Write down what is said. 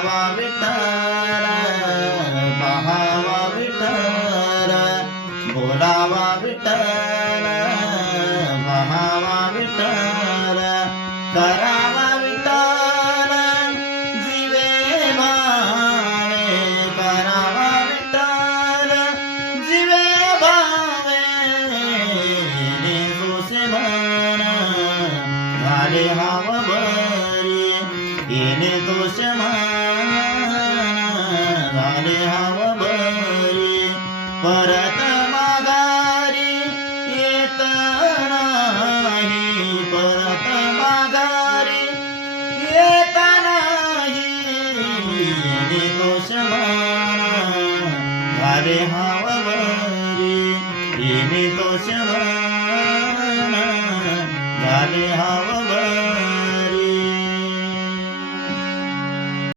विठ्ठल पहावा विठ्ठल बोलावा विठ्ठल पहावा विठ्ठल करावा विठ्ठल जीवे भावे करावा विठ्ठल जीवे भावे दोषे मन झाले हाव बरी येणे दोष झाले हाव बरी परत माघारी येत नाही परत माघारी येत नाही येणे दोष झाले हाव बरी येणे दोष झाले हाव